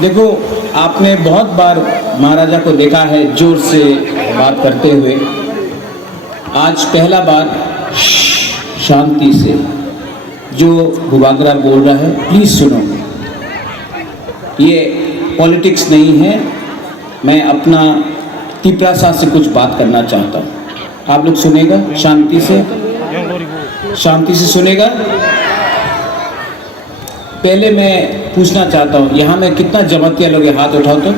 देखो, आपने बहुत बार महाराजा को देखा है जोर से बात करते हुए। आज पहला बार शांति से जो भुवागरा बोल रहा है, प्लीज सुनो। ये पॉलिटिक्स नहीं है। मैं अपना तिपरासा से कुछ बात करना चाहता हूँ। आप लोग सुनेगा शांति से सुनेगा। पहले मैं पूछना चाहता हूँ, यहाँ में कितना जमातिया लोग हैं? हाथ उठाओ तो।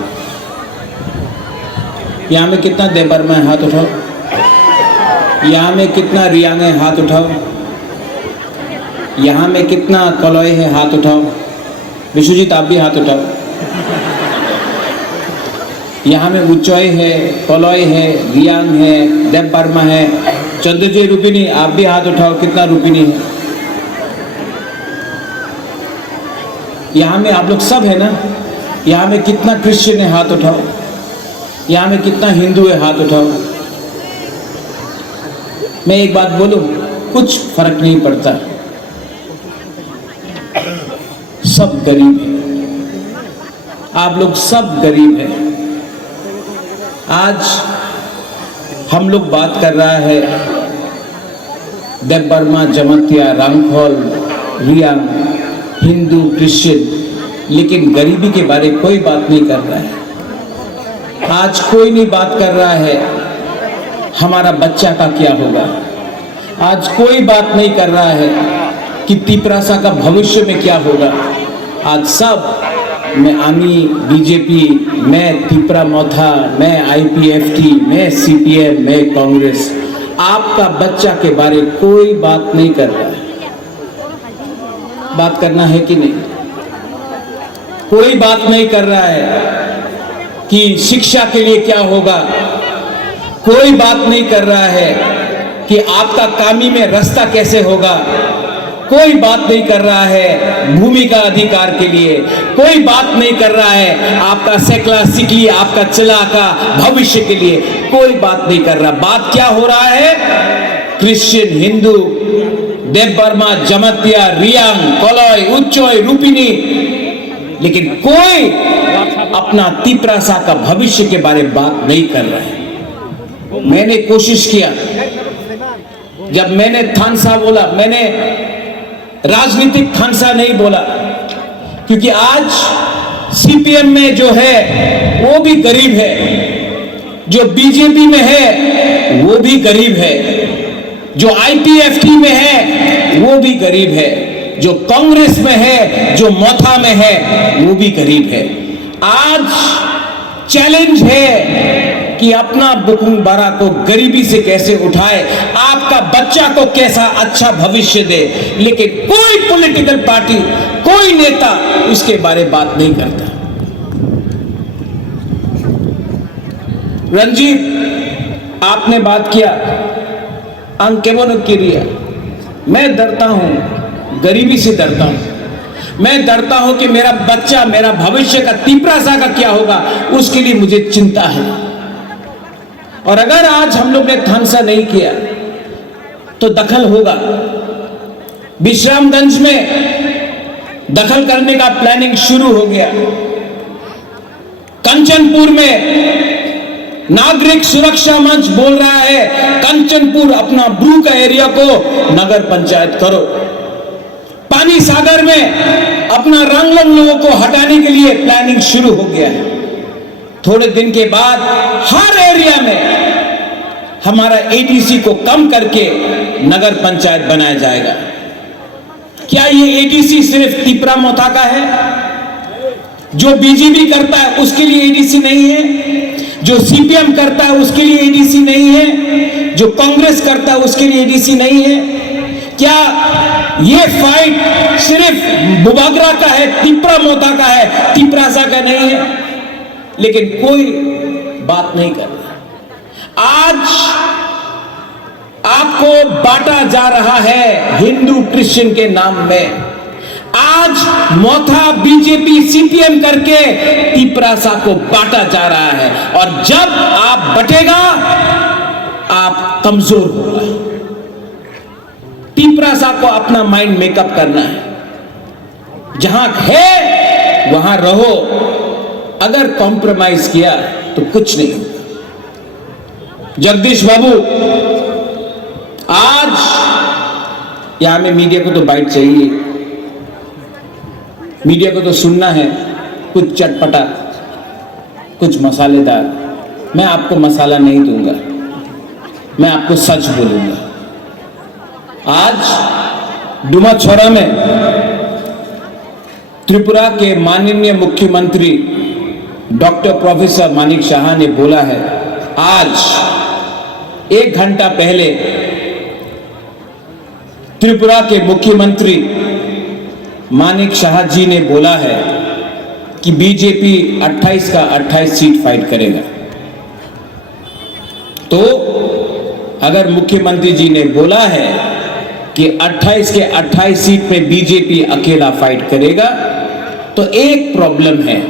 यहाँ में कितना देबरमा है? हाथ उठाओ। यहाँ में कितना रियांग है? हाथ उठाओ। यहाँ में कितना कलौय है? हाथ उठाओ। विश्वजीत, आप भी हाथ उठाओ। यहाँ में उच्चौय है, कलौय है, रियांग है, देबबर्मा है, चंद्रजय रूपिनी, आप भी हाथ उठाओ। कितना रूपिनी है? यहाँ में आप लोग सब है ना? यहाँ में कितना क्रिश्चियन है? हाथ उठाओ। यहाँ में कितना हिंदू है? हाथ उठाओ। मैं एक बात बोलूं, कुछ फर्क नहीं पड़ता, सब गरीब है। आप लोग सब गरीब हैं। आज हम लोग बात कर रहा है देबबर्मा, जमातिया, रांगखोल, रियांग, हिंदू, क्रिश्चियन, लेकिन गरीबी के बारे में कोई बात नहीं कर रहा है। आज कोई नहीं बात कर रहा है हमारा बच्चा का क्या होगा। आज कोई बात नहीं कर रहा है कि तिपरासा का भविष्य में क्या होगा। आज सब, मैं आमी बीजेपी, मैं तिपरा मोथा, मैं आईपीएफटी, मैं सीपीएम, मैं कांग्रेस, आपका बच्चा के बारे में कोई बात नहीं कर रहा है। बात करना है कि नहीं? कोई बात नहीं कर रहा है कि शिक्षा के लिए क्या होगा। कोई बात नहीं कर रहा है कि आपका कामी में रास्ता कैसे होगा। कोई बात नहीं कर रहा है भूमि का अधिकार के लिए। कोई बात नहीं कर रहा है आपका सेकला सिकली, आपका चला का भविष्य के लिए। कोई बात नहीं कर रहा। बात क्या हो रहा है? क्रिश्चियन, हिंदू, देबबर्मा, जमातिया, रियांग, कलौय, उच्चौय, रूपिनी, लेकिन कोई अपना तिपरासा का भविष्य के बारे में बात नहीं कर रहा है। मैंने कोशिश किया, जब मैंने थानसा बोला, मैंने राजनीतिक थानसा नहीं बोला, क्योंकि आज सीपीएम में जो है वो भी गरीब है, जो बीजेपी में है वो भी गरीब है, जो आईपीएफटी में है वो भी गरीब है, जो कांग्रेस में है, जो मोथा में है वो भी गरीब है। आज चैलेंज है कि अपना बुकुंग बारा को गरीबी से कैसे उठाए, आपका बच्चा को कैसा अच्छा भविष्य दे, लेकिन कोई पॉलिटिकल पार्टी, कोई नेता इसके बारे में बात नहीं करता। रंजीत, आपने बात किया अंकेवन किरिया। मैं डरता हूं, गरीबी से डरता हूं। मैं डरता हूं कि मेरा बच्चा, मेरा भविष्य का तिपरासा का क्या होगा, उसके लिए मुझे चिंता है। और अगर आज हम लोग ने थानसा नहीं किया तो दखल होगा। विश्रामगंज में दखल करने का प्लानिंग शुरू हो गया। कंचनपुर में नागरिक सुरक्षा मंच बोल रहा है कंचनपुर अपना ब्रू का एरिया को नगर पंचायत करो। पानी सागर में अपना रंगलम लोगों को हटाने के लिए प्लानिंग शुरू हो गया है। थोड़े दिन के बाद हर एरिया में हमारा एडीसी को कम करके नगर पंचायत बनाया जाएगा। क्या ये एडीसी सिर्फ तिपरा मोथा का है? जो बीजेपी करता है उसके लिए एडीसी नहीं है? जो सीपीएम करता है उसके लिए एडीसी नहीं है? जो कांग्रेस करता है उसके लिए एडीसी नहीं है? क्या ये फाइट सिर्फ भुवागरा का है, तिपरा मोथा का है, तिपरासा का नहीं है? लेकिन कोई बात नहीं कर रहा। आज आपको बांटा जा रहा है हिंदू क्रिश्चियन के नाम में। आज मोथा बीजेपी सीपीएम करके तिपरासा को बांटा जा रहा है, और जब आप बटेगा आप कमजोर होगा। तिपरासा को अपना माइंड मेकअप करना है। जहां है वहां रहो, अगर कॉम्प्रोमाइज किया तो कुछ नहीं होगा। जगदीश बाबू, आज यहां में मीडिया को तो बाइट चाहिए, मीडिया को तो सुनना है कुछ चटपटा, कुछ मसालेदार। मैं आपको मसाला नहीं दूंगा, मैं आपको सच बोलूंगा। आज डुमाछौरा में त्रिपुरा के माननीय मुख्यमंत्री डॉक्टर प्रोफेसर मानिक शाह ने बोला है, आज 1 घंटा पहले त्रिपुरा के मुख्यमंत्री मानिक शाह जी ने बोला है कि बीजेपी 28 का 28 सीट फाइट करेगा। तो अगर मुख्यमंत्री जी ने बोला है कि 28 के 28 सीट पे बीजेपी अकेला फाइट करेगा, तो एक प्रॉब्लम है,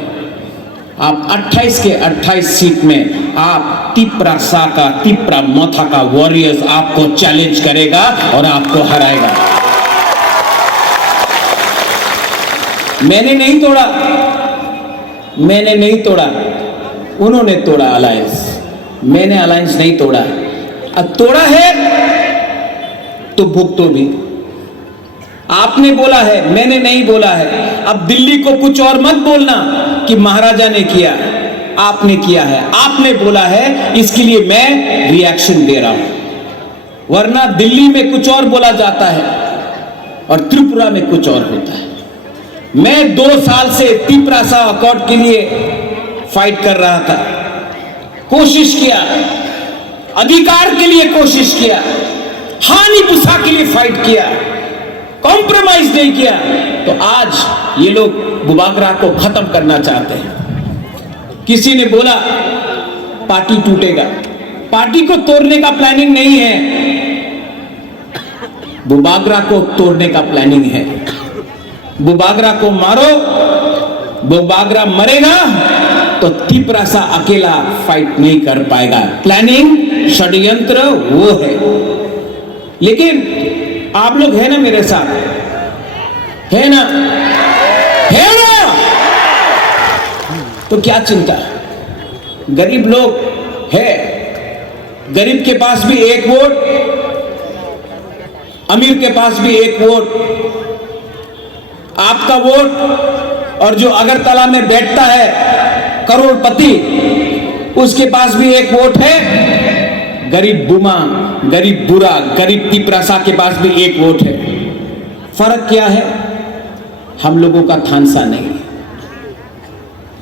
आप 28 के 28 सीट में आप तिपरा सा का तिपरा मोथा का वॉरियर्स आपको चैलेंज करेगा और आपको हराएगा। मैंने नहीं तोड़ा, मैंने नहीं तोड़ा, उन्होंने तोड़ा अलायंस, मैंने अलायंस नहीं तोड़ा। अब तोड़ा है तो भुगतो भी। आपने बोला है, मैंने नहीं बोला है। अब दिल्ली को कुछ और मत बोलना कि महाराजा ने किया, आपने किया है, आपने बोला है, इसके लिए मैं रिएक्शन दे रहा हूं। वरना दिल्ली में कुछ और बोला जाता है और त्रिपुरा में कुछ और होता है। मैं 2 साल से तिपरासा अकॉर्ड के लिए फाइट कर रहा था, कोशिश किया, अधिकार के लिए कोशिश किया, हानि पुसा के लिए फाइट किया, कॉम्प्रोमाइज नहीं किया। तो आज ये लोग बुबागरा को खत्म करना चाहते हैं। किसी ने बोला पार्टी टूटेगा, पार्टी को तोड़ने का प्लानिंग नहीं है, बुबागरा को तोड़ने का प्लानिंग है। बुबागरा को मारो, बुबागरा मरेगा तो तिपरासा अकेला फाइट नहीं कर पाएगा। प्लानिंग, षड्यंत्र वो है। लेकिन आप लोग है ना मेरे साथ, है ना, है ना? तो क्या चिंता, गरीब लोग है, गरीब के पास भी 1 वोट, अमीर के पास भी 1 वोट। आपका वोट और जो अगरतला में बैठता है करोड़पति, उसके पास भी 1 वोट है। गरीब बुमा, गरीब बुरा, गरीब तिपरासा के पास भी 1 वोट है। फर्क क्या है? हम लोगों का थानसा नहीं।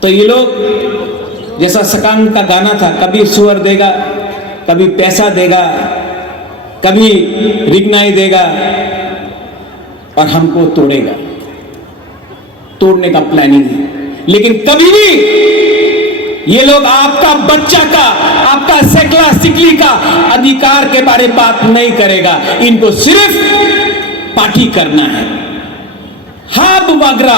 तो ये लोग जैसा सकाम का गाना था, कभी सुअर देगा, कभी पैसा देगा, कभी रिगनाई देगा और हमको तोड़ेगा। तोड़ने का प्लानिंग है। लेकिन कभी भी ये लोग आपका बच्चा का, आपका सेकला सिकली का अधिकार के बारे में बात नहीं करेगा। इनको सिर्फ पार्टी करना है। हाँ, बुबागरा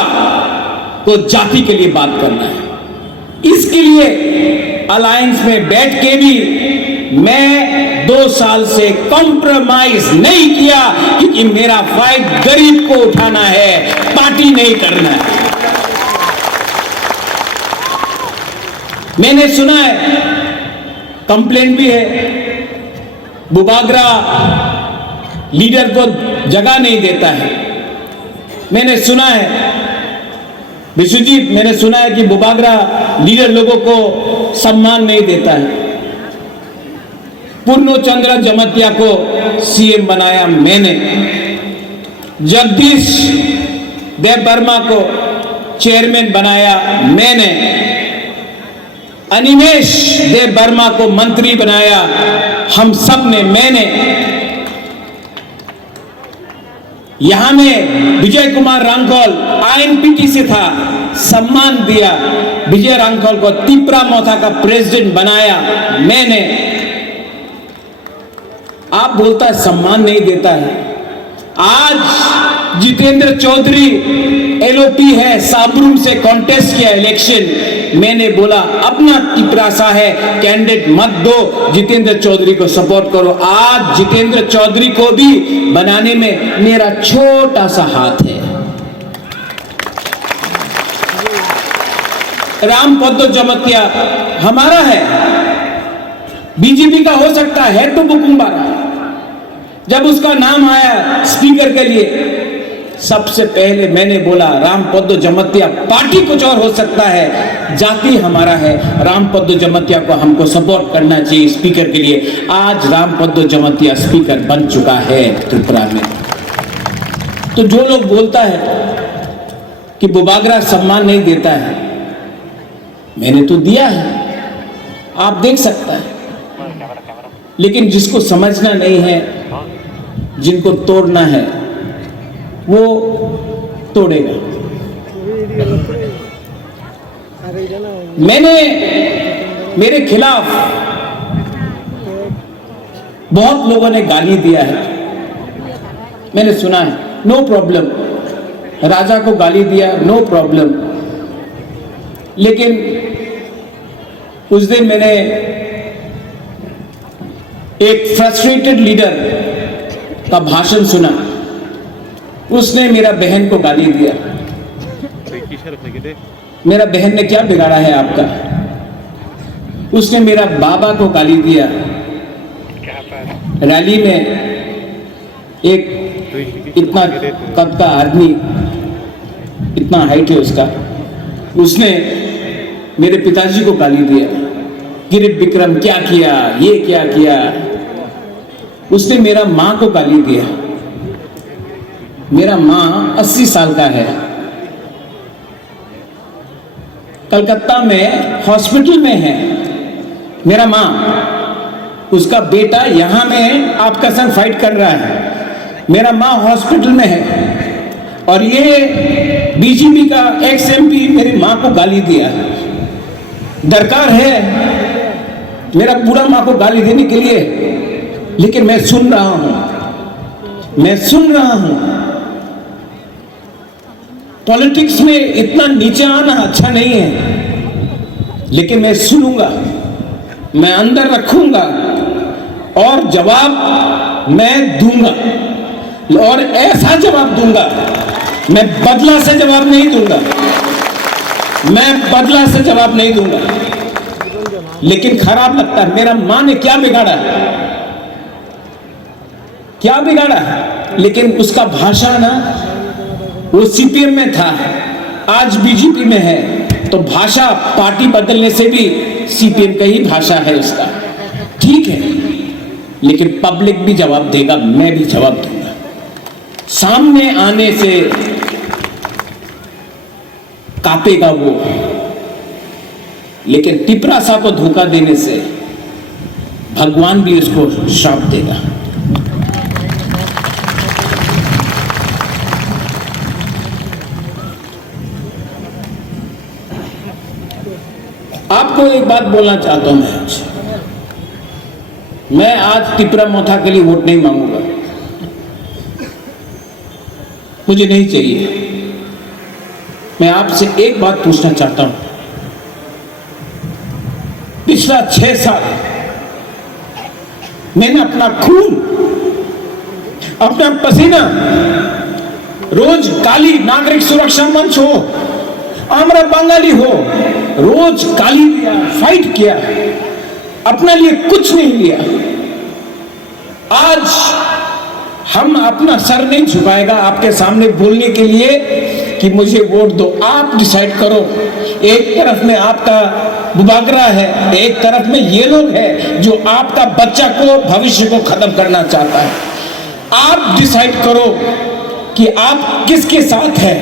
को जाति के लिए बात करना है। इसके लिए अलायंस में बैठ के भी मैं 2 साल से कॉम्प्रोमाइज नहीं किया, क्योंकि मेरा फाइट गरीब को उठाना है, पार्टी नहीं करना है। मैंने सुना है, कंप्लेंट भी है, बुबागरा लीडर को जगह नहीं देता है। मैंने सुना है विश्वजीत, मैंने सुना है कि बुबागरा लीडर लोगों को सम्मान नहीं देता है। पूर्णचंद्र जमतिया को सीएम बनाया मैंने, जगदीश देव वर्मा को चेयरमैन बनाया मैंने, अनिमेश देव वर्मा को मंत्री बनाया हम सब ने, मैंने। यहां में विजय कुमार रांखोल आईएनपीटी से था, सम्मान दिया। विजय रांखोल को तिपरा मोथा का प्रेसिडेंट बनाया मैंने। आप बोलता है सम्मान नहीं देता है। आज जितेंद्र चौधरी एलओपी है, साबरूम से कॉन्टेस्ट किया इलेक्शन। मैंने बोला अपना तिपरासा है, कैंडिडेट मत दो, जितेंद्र चौधरी को सपोर्ट करो। आज जितेंद्र चौधरी को भी बनाने में मेरा छोटा सा हाथ है। रामपद्दो जमतिया हमारा है, बीजेपी का हो सकता है तो बुकुम्बारा। जब उसका नाम आया स्पीकर के लिए, सबसे पहले मैंने बोला रामपद्दो जमतिया पार्टी कुछ और हो सकता है, जाति हमारा है। रामपद्दो जमतिया को हमको सपोर्ट करना चाहिए स्पीकर के लिए। आज रामपद्दो जमतिया स्पीकर बन चुका है त्रिपुरा में। तो जो लोग बोलता है कि बुबागरा सम्मान नहीं देता है, मैंने तो दिया है, आप देख सकता है। लेकिन जिसको समझना नहीं है, जिनको तोड़ना है, वो तोड़ेगा। मैंने मेरे खिलाफ बहुत लोगों ने गाली दिया है, मैंने सुना है, नो प्रॉब्लम। राजा को गाली दिया, नो प्रॉब्लम। लेकिन उस दिन मैंने एक फ्रस्ट्रेटेड लीडर का भाषण सुना, उसने मेरा बहन को गाली दिया। मेरा बहन ने क्या बिगाड़ा है आपका? उसने मेरा बाबा को गाली दिया। रैली में एक इतना कद का आदमी, इतना हाइट है उसका, उसने मेरे पिताजी को गाली दिया, गिरिट विक्रम क्या किया, ये क्या किया। उसने मेरा माँ को गाली दिया। मेरा माँ 80 साल का है, कलकत्ता में हॉस्पिटल में है मेरा माँ। उसका बेटा यहां में आपका संग फाइट कर रहा है, मेरा माँ हॉस्पिटल में है। और ये बीजेपी का एक्स एमपी मेरी माँ को गाली दिया। दरकार है मेरा पूरा माँ को गाली देने के लिए, लेकिन मैं सुन रहा हूं, मैं सुन रहा हूं। पॉलिटिक्स में इतना नीचे आना अच्छा नहीं है, लेकिन मैं सुनूंगा, मैं अंदर रखूंगा और जवाब मैं दूंगा। और ऐसा जवाब दूंगा, मैं बदला से जवाब नहीं दूंगा, मैं बदला से जवाब नहीं दूंगा। लेकिन खराब लगता है, मेरा मां ने क्या बिगाड़ा, क्या बिगाड़ा। लेकिन उसका भाषा ना, वो सीपीएम में था, आज बीजेपी में है, तो भाषा पार्टी बदलने से भी सीपीएम का ही भाषा है उसका, ठीक है। लेकिन पब्लिक भी जवाब देगा, मैं भी जवाब दूंगा। सामने आने से कांपेगा वो, लेकिन तिपरासा को धोखा देने से भगवान भी उसको श्राप देगा। आपको एक बात बोलना चाहता हूं मैं आज तिपरा मोथा के लिए वोट नहीं मांगूंगा, मुझे नहीं चाहिए। मैं आपसे एक बात पूछना चाहता हूं, पिछला 6 साल मैंने अपना खून, अपना पसीना, रोज काली नागरिक सुरक्षा मंच हो, आमरा बंगाली हो, रोज गाली दिया, फाइट किया, अपने लिए कुछ नहीं लिया। आज हम अपना सर नहीं झुकाएगा आपके सामने बोलने के लिए कि मुझे वोट दो। आप डिसाइड करो, एक तरफ में आपका बुबागरा है, एक तरफ में ये लोग है जो आपका बच्चा को, भविष्य को खत्म करना चाहता है। आप डिसाइड करो कि आप किसके साथ हैं।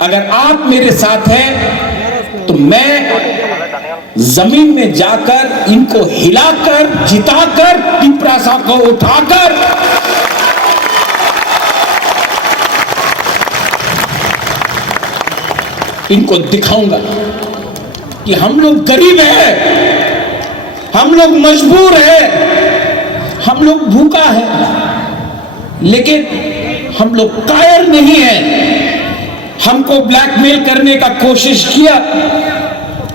अगर आप मेरे साथ हैं तो मैं जमीन में जाकर इनको हिलाकर, जिताकर, तिपरासा को उठाकर इनको दिखाऊंगा कि हम लोग गरीब हैं, हम लोग मजबूर हैं, हम लोग भूखा है, लेकिन हम लोग कायर नहीं है। हमको ब्लैकमेल करने का कोशिश किया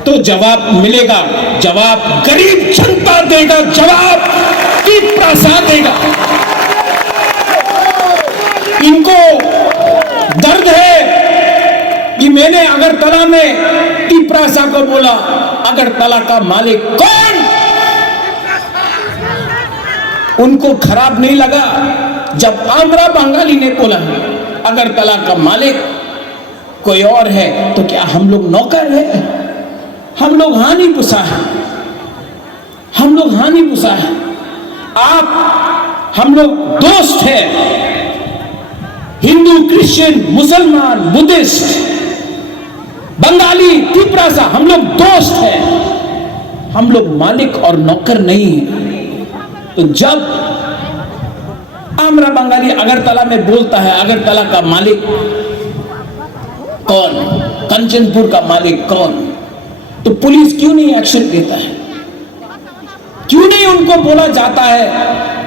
तो जवाब मिलेगा, जवाब गरीब जनता देगा, जवाब तिपरासा देगा। इनको दर्द है कि मैंने अगरतला में तिपरासा को बोला अगरतला का मालिक कौन? उनको खराब नहीं लगा जब आमरा बंगाली ने बोला अगरतला का मालिक कोई और है, तो क्या हम लोग नौकर है? हम लोग हानि पुसा है, हम लोग हानि पुसा है। आप हम लोग दोस्त हैं, हिंदू, क्रिश्चियन, मुसलमान, बुद्धिस्ट, बंगाली, तिपरासा, हम लोग दोस्त हैं, हम लोग मालिक और नौकर नहीं हैं। तो जब आमरा बंगाली अगरतला में बोलता है अगरतला का मालिक कौन, कंचनपुर का मालिक कौन, तो पुलिस क्यों नहीं एक्शन लेता है? क्यों नहीं उनको बोला जाता है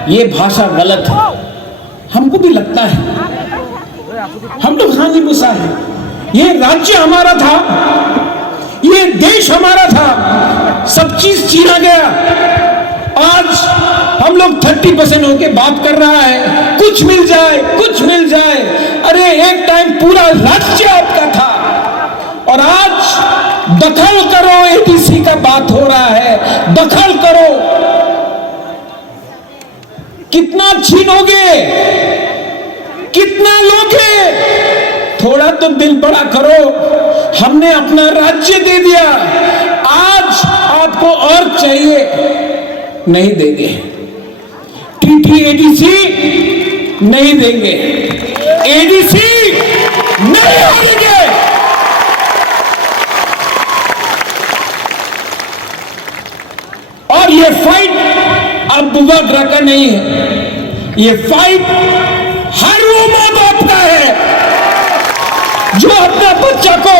ये भाषा गलत है? हमको भी लगता है, हम लोग हानि गुस्सा है। ये राज्य हमारा था, ये देश हमारा था, सब चीज छीना गया। आज हम लोग 30% होके बात कर रहा है कुछ मिल जाए, कुछ मिल जाए। अरे एक टाइम पूरा राज्य आपका था और आज दखल करो, एडीसी का बात हो रहा है, दखल करो। कितना छीनोगे, कितना लोगे? थोड़ा तो दिल बड़ा करो। हमने अपना राज्य दे दिया, आज आपको और चाहिए, नहीं देंगे। टीटी एडीसी नहीं देंगे, एडीसी नहीं होंगे। और ये फाइट अब बुबाग्रा का नहीं है, ये फाइट हर वो मां बाप का है जो अपने बच्चा को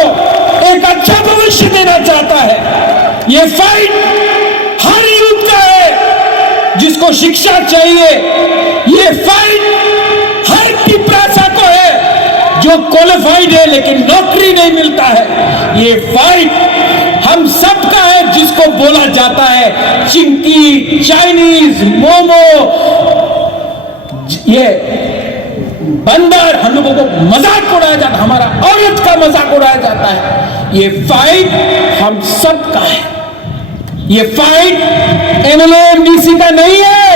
एक अच्छा भविष्य देना चाहता है। ये फाइट हर यूथ का है जिसको शिक्षा चाहिए। ये फाइट हर तिपरासा को है जो क्वालिफाइड है लेकिन नौकरी नहीं मिलता है। ये फाइट हम सब का है जिसको बोला जाता है चिंकी, चाइनीज, मोमो, ये बंदर, हम लोगों को मजाक उड़ाया जाता है, हमारा औरत का मजाक उड़ाया जाता है। ये फाइट हम सब का है, ये फाइट एमएलए एमडीसी का नहीं है,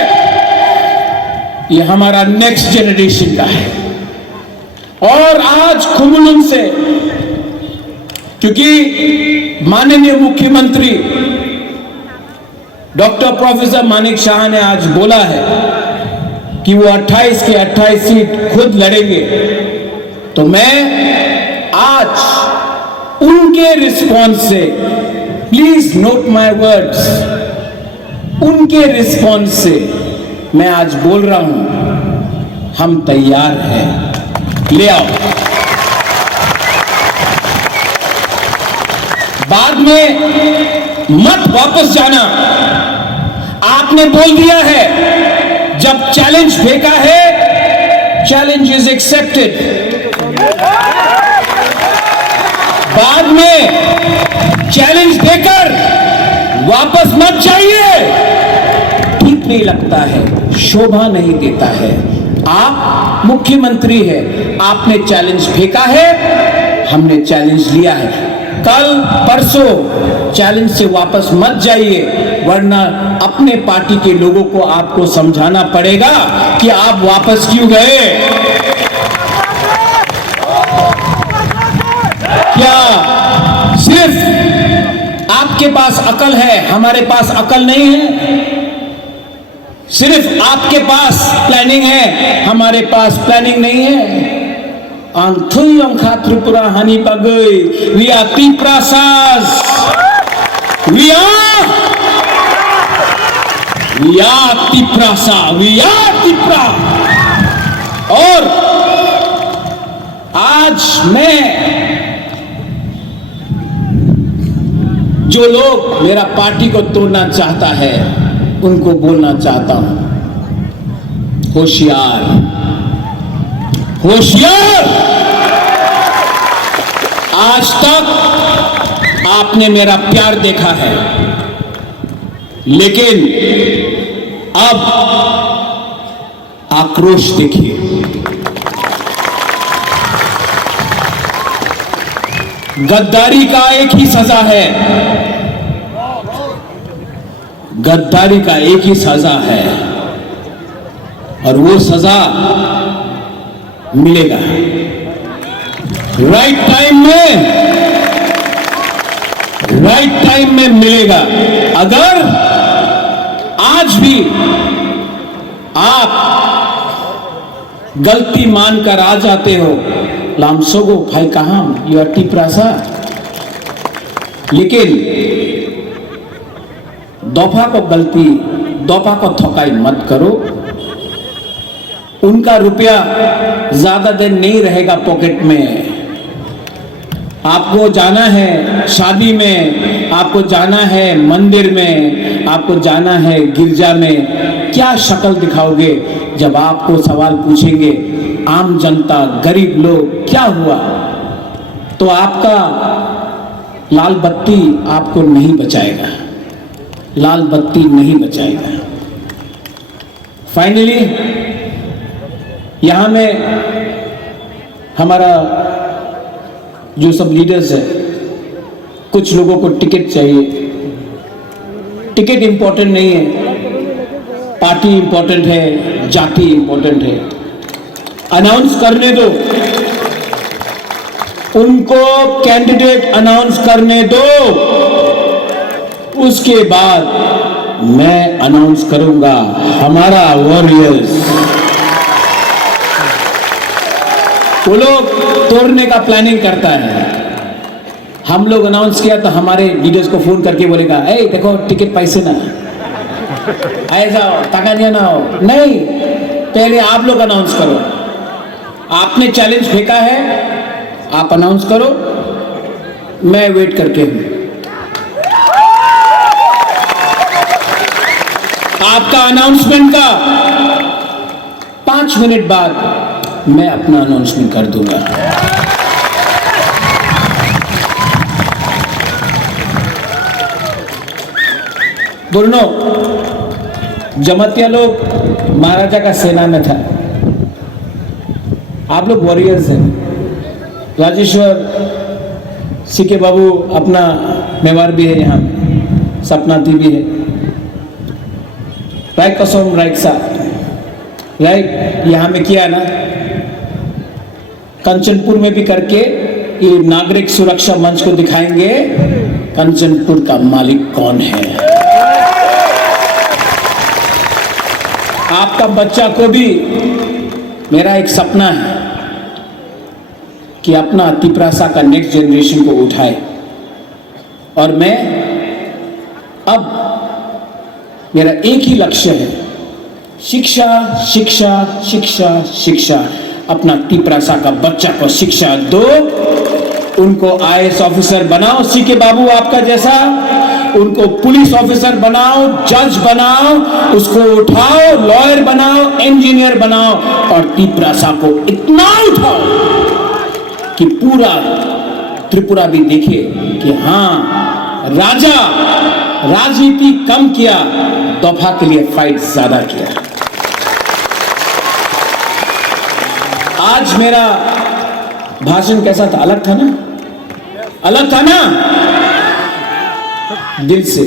ये हमारा नेक्स्ट जनरेशन का है। और आज खुमलुम से, क्योंकि माननीय मुख्यमंत्री डॉक्टर प्रोफेसर मानिक शाह ने आज बोला है कि वो 28 के 28 सीट खुद लड़ेंगे, तो मैं आज उनके रिस्पॉन्स से, प्लीज नोट माय वर्ड्स, उनके रिस्पॉन्स से मैं आज बोल रहा हूं हम तैयार हैं, ले आओ। बाद में मत वापस जाना। आपने बोल दिया है, जब चैलेंज फेंका है, चैलेंज इज एक्सेप्टेड। बाद में चैलेंज देकर वापस मत जाइए, ठीक नहीं लगता है, शोभा नहीं देता है। आप मुख्यमंत्री है, आपने चैलेंज फेंका है, हमने चैलेंज लिया है। कल परसों चैलेंज से वापस मत जाइए, वरना अपने पार्टी के लोगों को आपको समझाना पड़ेगा कि आप वापस क्यों गए। क्या सिर्फ आपके पास अकल है, हमारे पास अकल नहीं है? सिर्फ आपके पास प्लानिंग है, हमारे पास प्लानिंग नहीं है। Antuyam Khatripura Hani Bagui. We are Tiprasas. We are Tiprasa. We are Tipra. और आज मैं, जो लोग मेरा पार्टी को तोड़ना चाहता है उनको बोलना चाहता हूं, होशियार, होशियार। आज तक आपने मेरा प्यार देखा है, लेकिन अब आक्रोश देखिए। गद्दारी का एक ही सजा है, गद्दारी का एक ही सजा है, और वो सजा मिलेगा राइट टाइम में मिलेगा। अगर आज भी आप गलती मानकर आ जाते हो, लामसोगो भाई कहां यू आर टी प्रासा, लेकिन दोफा को थकाई मत करो। उनका रुपया ज्यादा दिन नहीं रहेगा पॉकेट में। आपको जाना है शादी में, आपको जाना है मंदिर में, आपको जाना है गिरजा में। क्या शक्ल दिखाओगे जब आपको सवाल पूछेंगे आम जनता, गरीब लोग क्या हुआ? तो आपका लाल बत्ती आपको नहीं बचाएगा, लाल बत्ती नहीं बचाएगा। फाइनली यहां में हमारा जो सब लीडर्स है, कुछ लोगों को टिकट चाहिए। टिकट इंपॉर्टेंट नहीं है, पार्टी इंपॉर्टेंट है, जाति इंपॉर्टेंट है। अनाउंस करने दो उनको, कैंडिडेट अनाउंस करने दो, उसके बाद मैं अनाउंस करूंगा हमारा वॉरियर्स। वो लोग तोड़ने का प्लानिंग करता है, हम लोग अनाउंस किया तो हमारे लीडर्स को फोन करके बोलेगा, ए देखो टिकट पैसे ना आए जाओ, ताका नहीं ना हो। नहीं, पहले आप लोग अनाउंस करो। आपने चैलेंज फेंका है, आप अनाउंस करो, मैं वेट करके हूं। आपका अनाउंसमेंट का 5 मिनट बाद मैं अपना अनाउंसमेंट कर दूंगा। दोनों जमातिया लोग महाराजा का सेना में था, आप लोग वॉरियर्स हैं। राजेश्वर सीके बाबू अपना मेवार भी है, यहाँ सपना दी भी है, राइट कसम राइट सा राइट यहाँ में किया ना, कंचनपुर में भी करके ये नागरिक सुरक्षा मंच को दिखाएंगे कंचनपुर का मालिक कौन है। आपका बच्चा को भी मेरा एक सपना है कि अपना तिपरासा का नेक्स्ट जनरेशन को उठाए, और मैं अब मेरा एक ही लक्ष्य है, शिक्षा शिक्षा शिक्षा शिक्षा। अपना तिपरासा का बच्चा को शिक्षा दो, उनको IAS ऑफिसर बनाओ सीके बाबू आपका जैसा, उनको पुलिस ऑफिसर बनाओ, जज बनाओ, उसको उठाओ, लॉयर बनाओ, इंजीनियर बनाओ, और तिपरासा को इतना उठाओ कि पूरा त्रिपुरा भी देखे कि हाँ, राजा राजनीति कम किया, दफा के लिए फाइट ज्यादा किया। आज मेरा भाषण कैसा था? अलग था ना? अलग था ना? दिल से,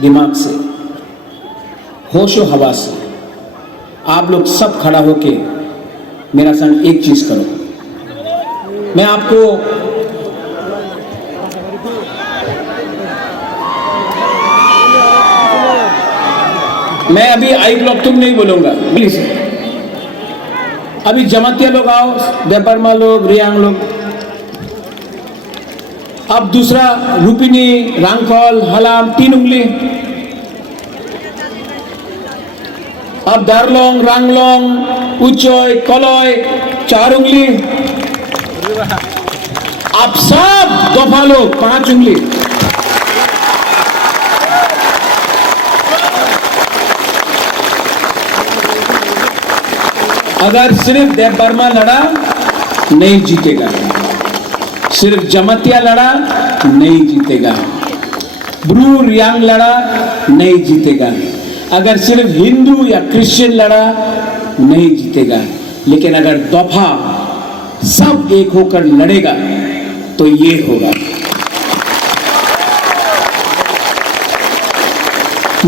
दिमाग से, होशो हवा से। आप लोग सब खड़ा होके मेरा संग एक चीज करो। मैं आपको मैं अभी आई ब्लॉक तुम नहीं बोलूंगा, प्लीज। अभी जमातिया लोग आओ, देपरमा लोग, रियांग लोग। अब दूसरा रूपिनी, रांगकॉल, हलाम, 3 उंगली। अब दारलोंग, रांगलोंग, उचोय, कलोय, 4 उंगली। अब सब दफा लोग 5 उंगली। अगर सिर्फ देव बर्मा लड़ा नहीं जीतेगा, सिर्फ जमातिया लड़ा नहीं जीतेगा, ब्रू रियांग लड़ा नहीं जीतेगा, अगर सिर्फ हिंदू या क्रिश्चियन लड़ा नहीं जीतेगा। लेकिन अगर दफा सब एक होकर लड़ेगा तो ये होगा।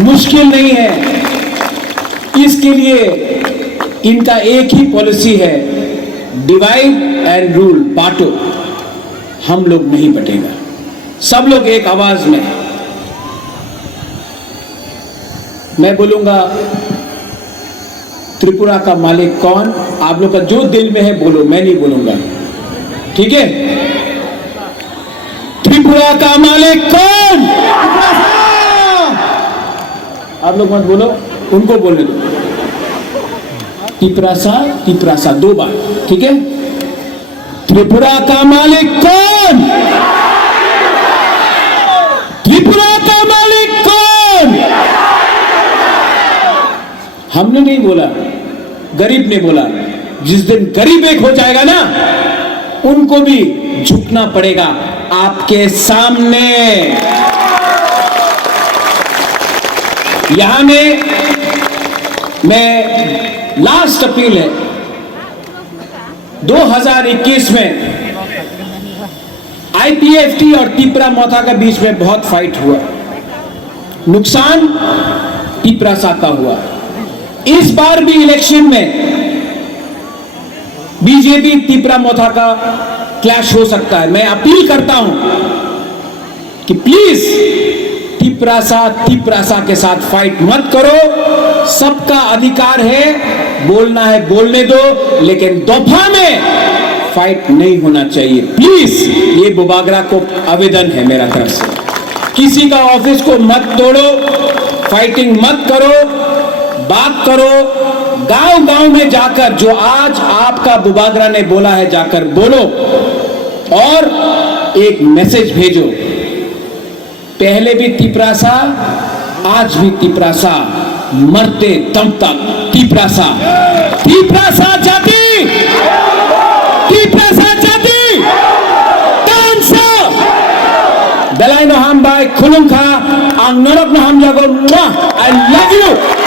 मुश्किल नहीं है, इसके लिए इनका एक ही पॉलिसी है, डिवाइड एंड रूल, बांटो। हम लोग नहीं बटेगा, सब लोग एक आवाज में। मैं बोलूंगा त्रिपुरा का मालिक कौन, आप लोग का जो दिल में है बोलो, मैं नहीं बोलूंगा, ठीक है? त्रिपुरा का मालिक कौन? आप लोग मत बोलो, उनको बोलने दो। तिपरासा 2 बार, ठीक है? त्रिपुरा का मालिक कौन? त्रिपुरा का मालिक कौन? हमने नहीं बोला, गरीब ने बोला। जिस दिन गरीब एक हो जाएगा ना, उनको भी झुकना पड़ेगा आपके सामने। यहां में मैं लास्ट अपील है, 2021 में आईपीएफटी और तिपरा मोथा के बीच में बहुत फाइट हुआ, नुकसान तिपरासा का हुआ। इस बार भी इलेक्शन में बीजेपी तिपरा मोथा का क्लैश हो सकता है। मैं अपील करता हूं कि प्लीज तिपरासा के साथ फाइट मत करो। सबका अधिकार है, बोलना है बोलने दो, लेकिन दोफा में फाइट नहीं होना चाहिए प्लीज। ये बुबागरा को आवेदन है मेरा तरफ से, किसी का ऑफिस को मत तोड़ो, फाइटिंग मत करो, बात करो। गांव गांव में जाकर जो आज आपका बुबागरा ने बोला है, जाकर बोलो और एक मैसेज भेजो। पहले भी तिपरासा, आज भी तिपरासा, मरते दम तक तिपरासा। तिपरासा जाति, तिपरासा जाति, tansa Belai no hambay, kulung ka, ang norok no ham jago, I love you.